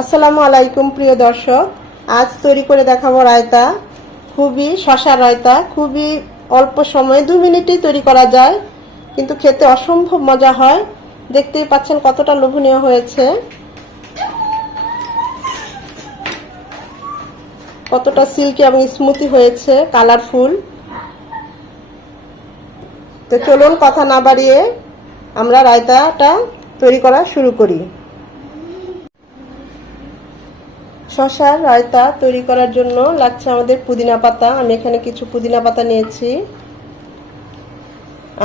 আসসালামু আলাইকুম, প্রিয় দর্শক। আজ তৈরি করে দেখাবো রায়তা। খুবই শশা রায়তা, খুবই অল্প সময়ে দু মিনিটেই তৈরি করা যায়, কিন্তু খেতে অসম্ভব মজা হয়। দেখতেই পাচ্ছেন কতটা লোভনীয় হয়েছে। কতটা সিল্কি এবং স্মুথি হয়েছে কালারফুল তো চলুন কথা না বাড়িয়ে আমরা রায়তাটা তৈরি করা শুরু করি। শশার রায়তা তৈরি করার জন্য লাগছে আমাদের পুদিনা পাতা। আমি এখানে কিছু পুদিনা পাতা নিয়েছি।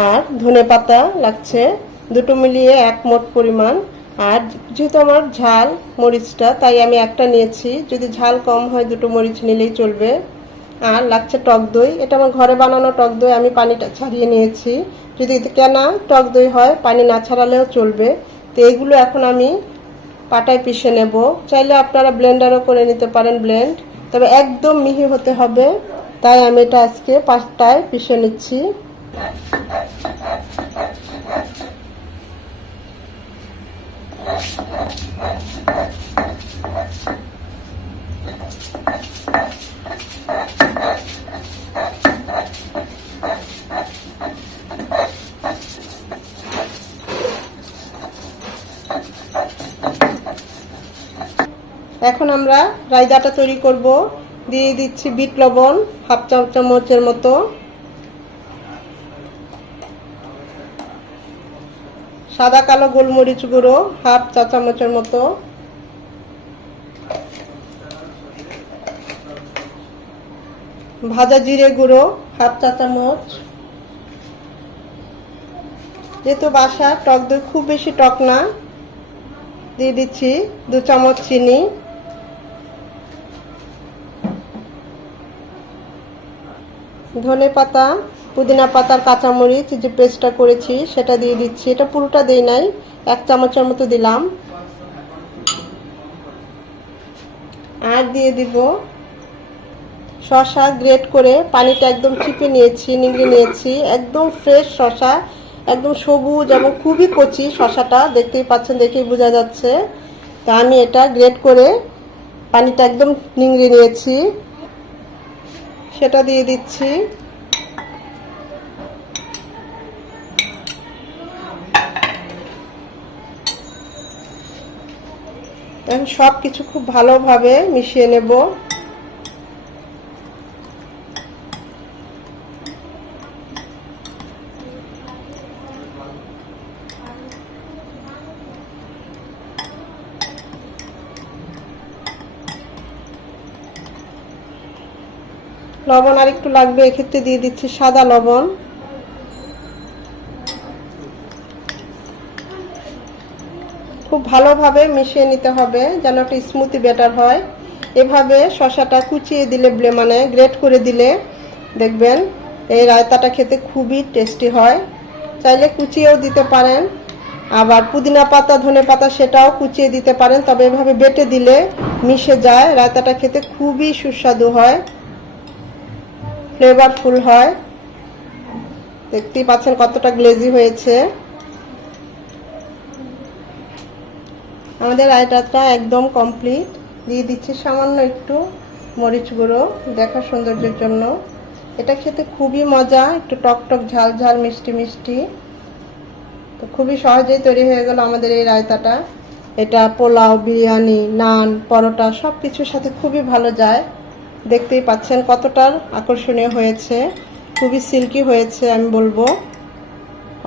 আর ধনে পাতা লাগছে। দুটো মিলিয়ে এক মোট পরিমাণ। আর যেহেতু আমার ঝাল মরিচটা, তাই আমি একটা নিয়েছি। যদি ঝাল কম হয়, দুটো মরিচ নিলেই চলবে। আর লাগছে টক দই। এটা আমার ঘরে বানানো টক দই। আমি পানিটা ছাড়িয়ে নিয়েছি। যদি কেনা টক দই হয়, পানি না ছাড়ালেও চলবে। তো এইগুলো এখন আমি পাটায় পিষে নেব। চাইলে আপনারা ব্লেন্ডারও করে নিতে পারেন ব্লেন্ড। তবে একদম মিহি হতে হবে। তাই আমি এটা আজকে পাটায় পিষে নিচ্ছি। এখন আমরা রায়দাটা তৈরি করব। দিয়ে দিচ্ছি বিট লবণ, হাফ চা চামচের মতো। সাদা কালো গোলমরিচ গুঁড়ো, হাফ চা চামচের মতো। ভাজা জিরে গুঁড়ো, হাফ চা চামচ। যেহেতু বাসা টক দই খুব বেশি টক না, দিয়ে দিচ্ছি দু চামচ চিনি। ধনে পাতা, পুদিনা পাতার কাঁচামরিচ যে পেস্টটা করেছি, সেটা দিয়ে দিচ্ছি। এটা পুরোটা দেই নাই, এক চামচের মতো দিলাম। আর দিয়ে দিব শশা গ্রেট করে, পানিটা একদম চিপে নিয়েছি, নিংড়ে নিয়েছি। একদম ফ্রেশ শশা একদম সবুজ এবং খুবই কচি শশাটা দেখতেই পাচ্ছেন, দেখেই বোঝা যাচ্ছে। তা আমি এটা গ্রেট করে পানিটা একদম নিংড়ে নিয়েছি। সেটা দিয়ে দিচ্ছি। সব কিছু খুব ভালোভাবে মিশিয়ে নেব। লবণ আর একটু লাগবে, এক্ষেত্রে দিয়ে দিচ্ছি সাদা লবণ। খুব ভালোভাবে মিশিয়ে নিতে হবে, যেন একটা স্মুথি বেটার হয়। এভাবে শশাটা কুচিয়ে দিলে মানে গ্রেট করে দিলে, দেখবেন এই রায়তাটা খেতে খুবই টেস্টি হয়। চাইলে কুচিয়েও দিতে পারেন, আবার পুদিনা পাতা, ধনে পাতা সেটাও কুচিয়ে দিতে পারেন, তবে এভাবে বেটে দিলে মিশে যায়, রায়তাটা খেতে খুবই সুস্বাদু হয়। ফ্লেভারফুল হয়। দেখতেই পাচ্ছেন কতটা গ্লেজি হয়েছে। আমাদের রায়তাটা একদম কমপ্লিট। দিয়ে দিচ্ছি সামান্য একটু মরিচ গুঁড়ো, দেখার সৌন্দর্যের জন্য। এটা খেতে খুবই মজা, একটু টক টক, ঝাল ঝাল, মিষ্টি মিষ্টি। তো খুবই সহজেই তৈরি হয়ে গেল আমাদের এই রায়তাটা। এটা পোলাও, বিরিয়ানি, নান, পরোটা সব কিছুর সাথে খুবই ভালো যায়। দেখতেই পাচ্ছেন কতটা আকর্ষণীয় হয়েছে। খুবই সিল্কি হয়েছে, আমি বলব।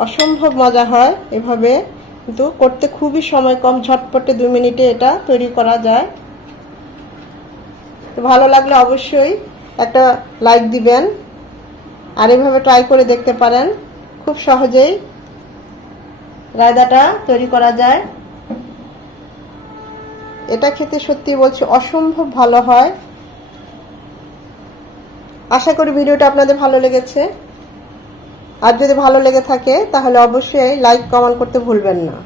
অসম্ভব মজা হয় এভাবে, কিন্তু করতে খুবই সময় কম, ঝটপটে দু মিনিটে এটা তৈরি করা যায়। তো ভালো লাগলে অবশ্যই একটা লাইক দিবেন আর এভাবে ট্রাই করে দেখতে পারেন। খুব সহজেই রায়দাটা তৈরি করা যায়। এটা খেতে সত্যি বলছি অসম্ভব ভালো হয়। আশা করি ভিডিওটা আপনাদের ভালো লেগেছে। আর যদি ভালো লেগে থাকে, তাহলে অবশ্যই লাইক কমেন্ট করতে ভুলবেন না।